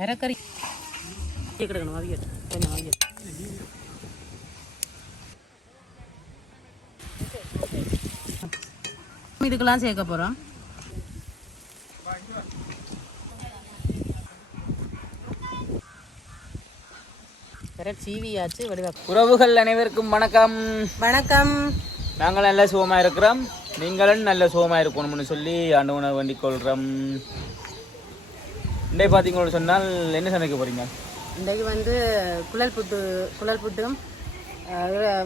மரக்கறி. கிடக்கணும் அவிய கொஞ்சம் அவிய இதுக்கெல்லாம் சேர்க்க போகிறோம் சீவியாச்சு உறவுகள் அனைவருக்கும் வணக்கம். வணக்கம். நாங்கள் நல்ல சுகமா இருக்கிறோம். நீங்களும் நல்ல சுகமா இருக்கணும்னு சொல்லி ஆண்டவனை வேண்டிக் கொள்கிறோம் இன்றைய பார்த்தீங்கன்னு சொன்னால் என்ன சமைக்க போறீங்க? இன்றைக்கு வந்து குழல் புட்டு குழல் புட்டும்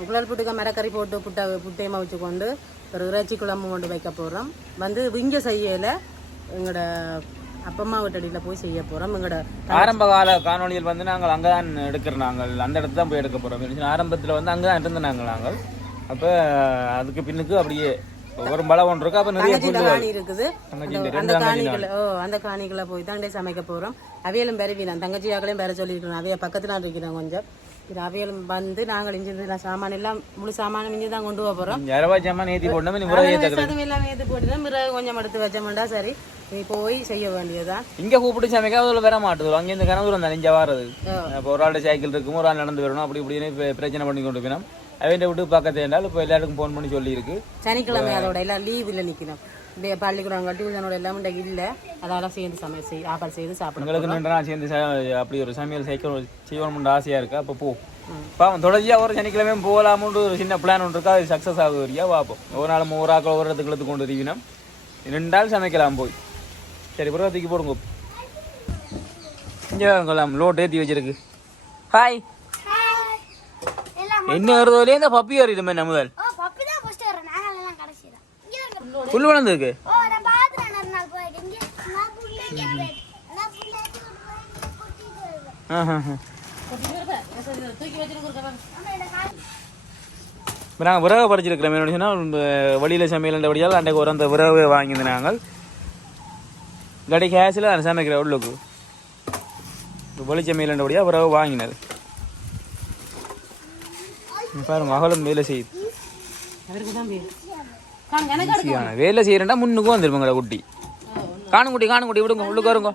குழல் புட்டுக்கு மரக்கறி போட்டு புட்டை புட்டையமாக வச்சு கொண்டு ஒரு இறைச்சி குழம்பு கொண்டு வைக்க போகிறோம் வந்து இங்கே செய்யலை எங்களோட அப்பம்மா வீட்டடியில் போய் செய்ய போகிறோம் எங்களோட ஆரம்ப கால காணொளியில் வந்து நாங்கள் அங்கே தான் எடுக்கிறோம் நாங்கள் அந்த இடத்துல தான் போய் எடுக்க போகிறோம் ஆரம்பத்தில் வந்து அங்கே தான் இருந்தோம் நாங்கள் நாங்கள். அப்போ அதுக்கு பின்னுக்கு அப்படியே ஒரு பலம் ஒன்று இருக்கு அப்போ நிறைய காணி இருக்குது. அந்த- காணிகளை ஓ அந்த காணிகளை போய் தான் சமைக்க போகிறோம் அவியலும் பெறவினான் தங்கச்சியாக்களையும் பெற சொல்லியிருக்கணும். அவைய பக்கத்தில் இருக்கிறோம் கொஞ்சம். இது அவியலும் வந்து நாங்கள் இஞ்சி சாமான் எல்லாம் முழு சாமானும் இஞ்சி தான் கொண்டு போக நீ முறை ஏற்ற அதுவும் எல்லாம் ஏற்று போட்டு மிளகு கொஞ்சம் எடுத்து வச்சோம்டா சரி. நீ போய் செய்ய வேண்டியதுதான். இங்கே கூப்பிட்டு சமைக்க அதில் வர மாட்டுது அங்கே இந்த கனவு தான் இங்கே வாரது இப்போ ஒரு ஆள் சைக்கிள் இருக்கும் ஒரு ஆள் நடந்து வரணும். அப்படி இப்படின்னு இப்ப பிரச்சனை பண்ணி கொண்டு போயினோம் அவன் விட்டு பக்கத்து என்றால் இப்போ எல்லாருக்கும் ஃபோன் பண்ணி சொல்லியிருக்கு. சனிக்கிழமை அதோட எல்லாம் லீவில் நிற்கணும் பள்ளிக்கூடம் டியூஷனோட எல்லாம் இன்றைக்கு இல்லை. அதெல்லாம் சேர்ந்து சமையல் செய் சாப்பாடு செய்து சாப்பிடணும் உங்களுக்கு நின்று நான் சேர்ந்து அப்படி ஒரு சமையல் சைக்கிள் செய்யணும்னு ஆசையாக இருக்கா? அப்போ போ. பாவம் தொடர்ச்சியாக ஒரு சனிக்கிழமையும் போகலாமுன்னு ஒரு சின்ன பிளான் ஒன்று இருக்கா? அது சக்ஸஸ் ஆகுது வரையா பார்ப்போம் ஒரு நாள் ஒரு ஆக்கள் ஒரு இடத்துக்கு இழுத்து கொண்டு இருக்கணும் ரெண்டு நாள் சமைக்கலாம் போய். சரி பிறகு தூக்கி போடுங்க. இங்கே கொள்ளலாம் லோட் ஏற்றி வச்சிருக்கு. ஹாய் என்ன வருதோலே இந்த பப்பி வருது மாதிரி முதல் ஓ பப்பி தான் ஃபர்ஸ்ட் வர நாங்கள் எல்லாம் கடைசி தான் இங்க இருங்க புல் வளர்ந்துருக்கு இப்போ நாங்கள் விறகு பறிச்சிருக்கிறோம். என்ன சொன்னால் வழியில் சமையல் வழியால் அன்றைக்கு ஒரு அந்த விறகு வாங்கியிருந்த நாங்கள். இல்லாட்டி கேஸில் நான் சமைக்கிறேன் உள்ளுக்கு வழி சமையல் வழியாக விறகு வாங்கினது. பாருங்க மகளும் வேலை செய்யுது பேர் வேலை செய்கிறேன்டா முன்னுக்கும் வந்துருப்பாங்கடா குட்டி. காணும் குட்டி காணும் குட்டி விடுங்க உள்ளுக்கு வருங்க.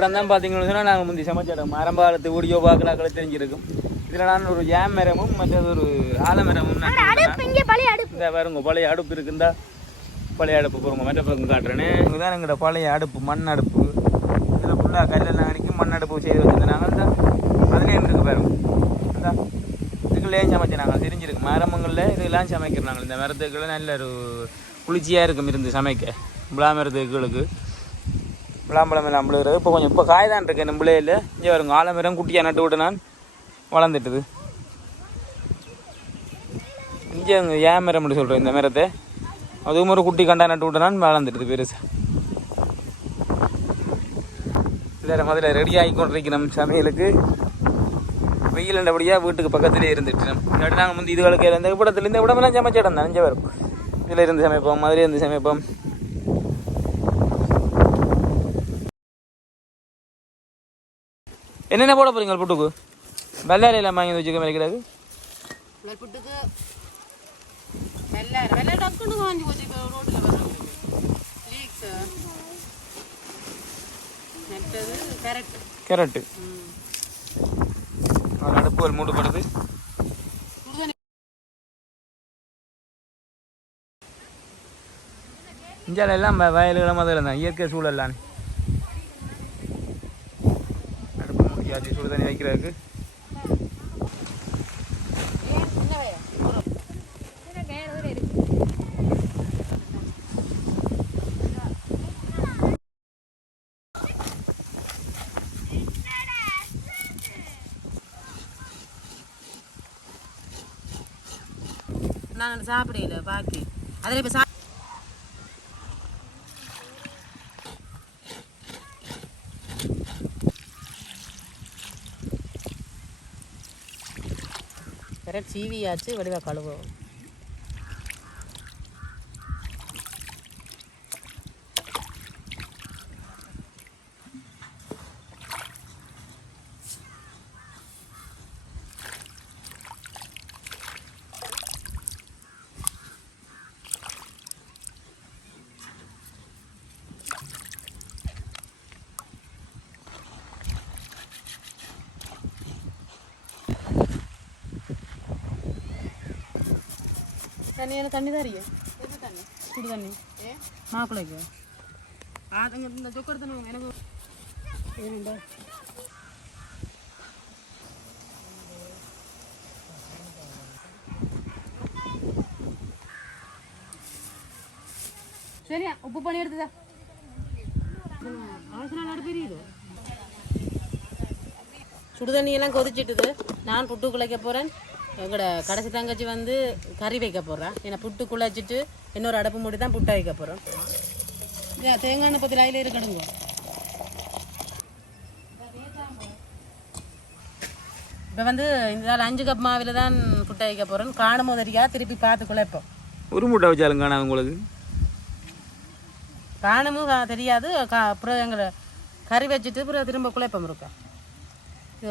இடம் தான் பார்த்தீங்கன்னு சொன்னால் நாங்கள் முந்தி சமைச்சிடம் மரம்பாலத்து ஊடியோ பார்க்கலாக்களை தெரிஞ்சிருக்கும். இதில் நான் ஒரு ஜாம் மரமும் மற்றது ஒரு ஆலமரமும் இந்த வருங்க பழைய அடுப்பு இருக்குந்தா. பழைய அடுப்பு போகிறோங்க மற்ற பக்கம் காட்டுறேன்னு இங்கே தான் எங்கிட்ட பழைய அடுப்பு மண் அடுப்பு. இதில் ஃபுல்லாக கல்லில் அடிக்கி மண் அடுப்பு செய்து வச்சுருந்தாங்க. இந்த அதுலேயே இருக்குது பாருங்க. இந்த இதுக்குள்ளேயும் சமைச்சினாங்க. தெரிஞ்சிருக்கு. மரமங்களில் இதெல்லாம் சமைக்கிறாங்க. இந்த மரத்துக்குள்ளே நல்ல ஒரு குளிர்ச்சியாக இருக்கும் இருந்து சமைக்க. விழா விளாம்பழம் எல்லாம் விழுகிறது. இப்போ கொஞ்சம் இப்போ காய் தான் இருக்கு நம்மளே இல்லை இங்கே வருங்க ஆலமரம் குட்டியாக நட்டு விட்டு நான் வளர்ந்துட்டுது. இங்கே ஏன் மரம் அப்படி சொல்கிறேன் இந்த மரத்தை? அதுவும் ஒரு குட்டி கண்டா நட்டு விட்டு நான் வளர்ந்துட்டுது பெருசு. இல்லை முதல்ல ரெடி ஆகி கொண்டிருக்கிறோம் சமையலுக்கு. வெயில் நல்லபடியாக வீட்டுக்கு பக்கத்துலேயே இருந்துட்டு இல்லாட்டி நாங்கள் வந்து இதுகளுக்கு இந்த இடத்துல இந்த இடமெல்லாம் சமைச்ச இடம் தான் நெஞ்ச வரும் இதில் இருந்து சமைப்போம் மதுரை இருந்து சமைப்போம். என்னென்ன போட போறீங்க புட்டுக்கு? வெள்ளாரையில் வாங்கி வச்சுக்க வைக்கிறது புட்டுக்கு வெள்ளை வெள்ளை டக்குன்னு வாங்கி போச்சு இப்போ ரோட்டில் வர்றவங்களுக்கு லீக்ஸ் நெட்டது கேரட் கேரட்டு அடுப்புகள் மூடப்படுது சுடுதண்ணி இந்தியாவில் எல்லாம் வயல்களும் அதில் தான். இயற்கை அடுப்பு மூடியாச்சு நான் சாப்பிடல பாக்கி. அதில் இப்போ சா கரெக்ட் சீவியாச்சு வடிவாக கழுவுவோம் தண்ணி எனக்கு தண்ணி தான் அறியும் தண்ணி சுடு தண்ணி. மாப்பிள்ளைக்கு. அதுங்க இந்த சொக்கர் தண்ணி எனக்கு. ஏன்டா சரியா உப்பு பண்ணி எடுத்துதா அவசரம் நாடு பெரியுது சுடுதண்ணி எல்லாம் கொதிச்சிட்டுது. நான் புட்டு குழைக்க போகிறேன் எங்களோட கடைசி தங்கச்சி வந்து கறி வைக்க போகிறேன் ஏன்னா புட்டு குழைச்சிட்டு இன்னொரு அடுப்பு மூடி தான் புட்டை வைக்க போகிறோம் தேங்காய் பத்து ராயில இருக்கணுங்க இப்போ வந்து இந்த அஞ்சு கப் மாவில் தான் புட்டை வைக்க போகிறோம் காணும் போதறியா திருப்பி பார்த்து குழைப்போம். ஒரு மூட்டை வச்சாலும் காணாது உங்களுக்கு? காணமும் தெரியாது. அப்புறம் எங்களை கறி வச்சுட்டு அப்புறம் திரும்ப குழைப்பம் இருக்கா.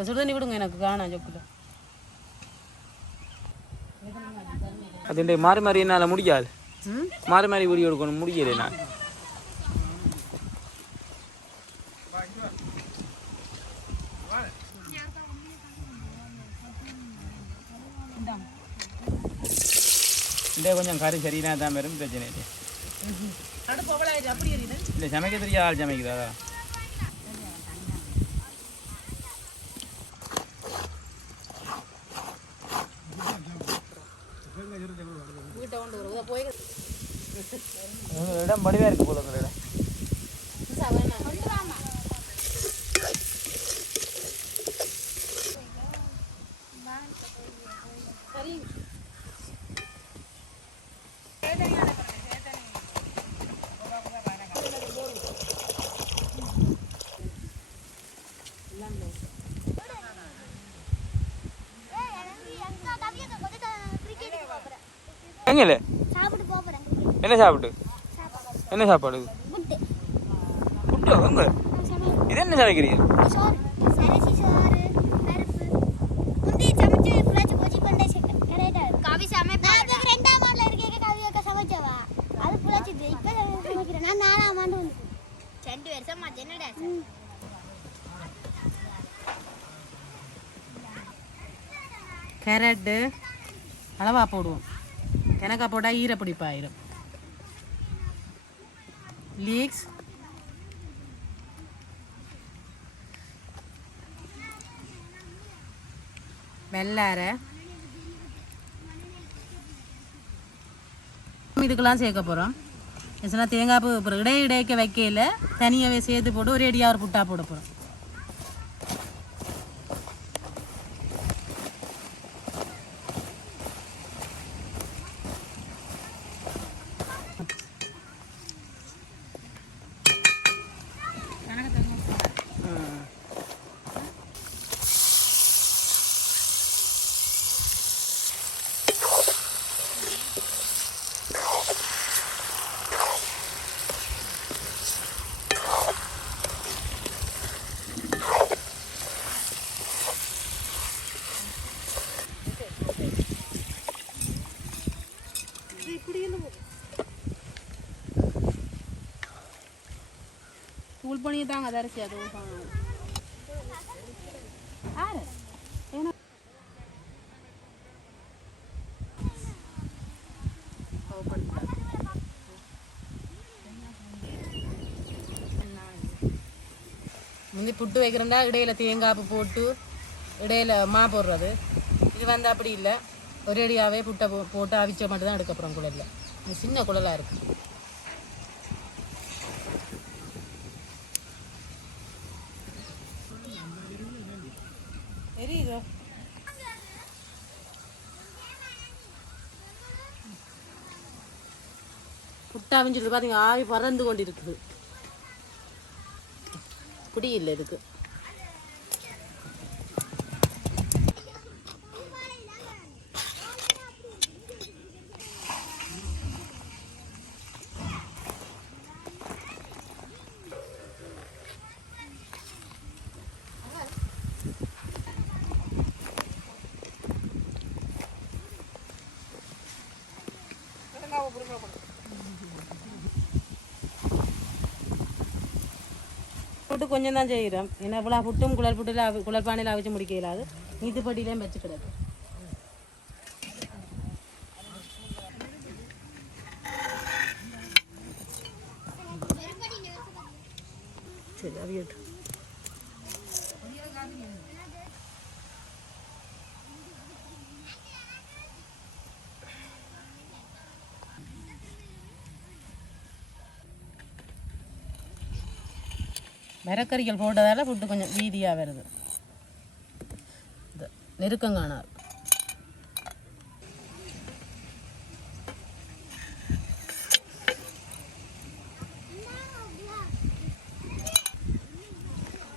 சுடுதண்ணி கொடுங்க எனக்கு காணாம் சொக்குல. அது மாறி மாறி என்னால் முடியாது. ம்? மாறி மாறி வீடியோ எடுக்கணும் முடியல நான். இந்த கொஞ்சம் கறி சரினா தான் வரும் பிரச்சனை இல்லை. சமைக்க தெரியாத ஆள் சமைக்குதா கொண்டு வருவதா இடம் படிவாக இருக்கு போல உங்களோட. எங்கே என்ன சாப்பிட்டு என்ன சாப்பாடு? புட்டு புட்டு உங்க இது என்ன சமைக்கிறீங்க? ரெண்டு வருஷம் என்னடா கேரட்டு அளவா போடுவோம். எனக்கா போட்டால் ஈரப்பிடிப்பாயிரும் லீக்ஸ் வெள்ளார. இதுக்கெல்லாம் சேர்க்க போகிறோம் சொன்னால் தேங்காய் பூ அப்புறம் இடைக்க வைக்கையில் தனியாகவே சேர்த்து போட்டு ஒரு அடியாக ஒரு புட்டா போட போகிறோம் தூள் பண்ணி அரிசி அது ஆறு ஏன்னா முந்தி புட்டு வைக்கிறோம்னா இடையில தேங்காப்பு போட்டு இடையில மா போடுறது. இது வந்து அப்படி இல்லை. ஒரேடியாகவே புட்டை போ போட்டு அவிச்ச மட்டும் தான் எடுக்க குழலில் சின்ன குழலாக இருக்குது தெரியுதோ புட்டாவின்னு சொல்லி பாத்தீங்க ஆவி பறந்து கொண்டு இருக்குது குடி இல்லை இதுக்கு. போட்டு கொஞ்சம் தான் செய்கிறோம் ஏன்னா இவ்வளோ புட்டும் குழல் புட்டில் குழல்பானையில் அவிச்சு முடிக்க இயலாது. நீத்துப்பட்டியிலையும் வச்சு கிடக்கு. சரி அவியட்டும். மரக்கறிகள் போட்டதால ஃபுட்டு கொஞ்சம் வீதியாக வருது. இது நெருக்கம் காணாது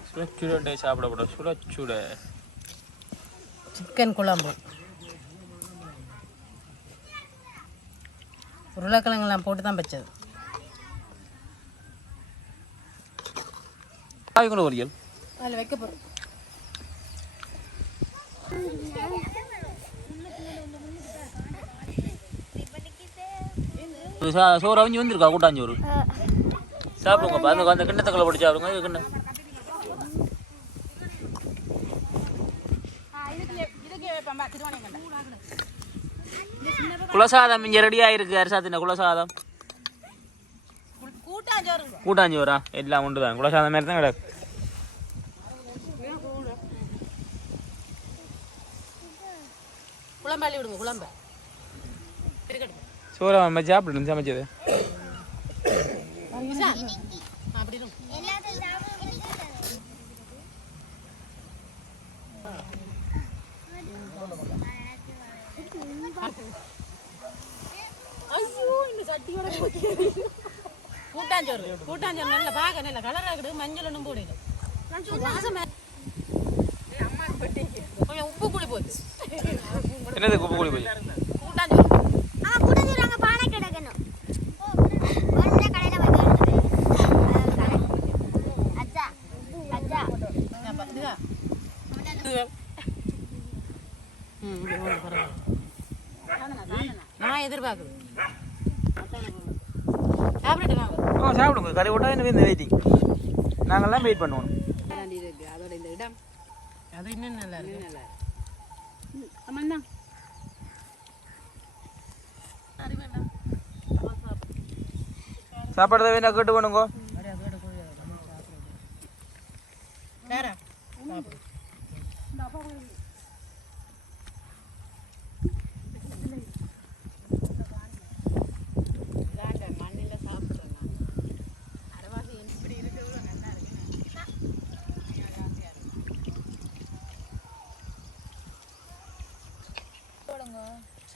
சுடச்சுட சாப்பிடக்கூடாது சுடச்சுட சிக்கன் குழம்பு. உருளைக்கிழங்கெல்லாம் போட்டு தான் வச்சது. காய்கறி பொரியல் அதில் வைக்க போகிறோம் சோறு அவிஞ்சு வந்திருக்கா கூட்டாஞ்சோறு? சாப்பிடுங்க அந்த அந்த கிண்ணத்தக்களை போட்டு சாப்பிடுங்க. கிண்ணம். குலசாதம் இங்கே ரெடி ஆயிருக்கு அரிசாத்தின குலசாதம். கூட்டாஞ்சோரா எல்லாம் உண்டு தான் குலசாதம் மாதிரி தான் கிடக்கு குழம்பாளி விடுங்க குழம்ப இருக்கட்டும் சோறு அவன் வச்சு சாப்பிடணும் சமைச்சது விசா, அப்படி இருக்கும் எல்லாத்தையும் சாப்பிட ஐயோ இந்த சட்டியோட கூட்டாஞ்சோறு கூட்டாஞ்சோறு நல்ல பார்க்க நல்ல கலராக இருக்குது. மஞ்சள் ஒன்றும் போடல. கொஞ்சம் உப்பு கூடி போச்சு. என்னது குப்பை கூலி போய் கூட்டாஞ்சோறு. ஆ கூட சொல்றாங்க பானை கிடக்கணும். நான் எதிர்பார்க்குது ஆ சாப்பிடுங்க. கறி விட்டா என்ன வெயிட்டிங். நாங்கள்லாம் வெயிட் பண்ணுவோம். அதோட இந்த இடம் அது இன்னும் நல்லா இருக்கு. நல்லா சாப்பாடு தான் வேணா கேட்டு பண்ணுங்க வேற சாப்பிடு.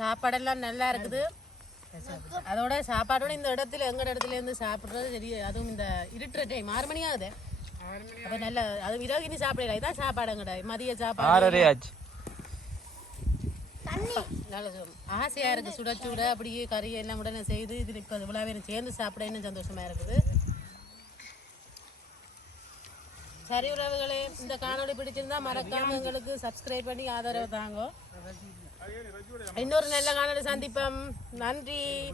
சாப்பாடெல்லாம் நல்லா இருக்குது. அதோட சாப்பாடோட இந்த இடத்துல எங்கட இடத்துல இருந்து சாப்பிட்றது சரி அதுவும் இந்த இருட்டுற டைம் ஆறு மணி ஆகுது. அப்போ நல்ல அது இரவு இனி சாப்பிடல இதான் சாப்பாடு எங்கட மதிய சாப்பாடு. ஆறரை ஆச்சு. நல்ல ஆசையா இருக்கு சுட சுட அப்படியே கறி எல்லாம் உடனே செய்து இது இப்போ இவ்வளோ பேரும் சேர்ந்து சாப்பிட இன்னும் சந்தோஷமா இருக்குது. சரி உறவுகளே இந்த காணொளி பிடிச்சிருந்தா மறக்காம எங்களுக்கு சப்ஸ்கிரைப் பண்ணி ஆதரவு தாங்க. இன்னொரு நல்ல காணொளி சந்திப்போம். நன்றி.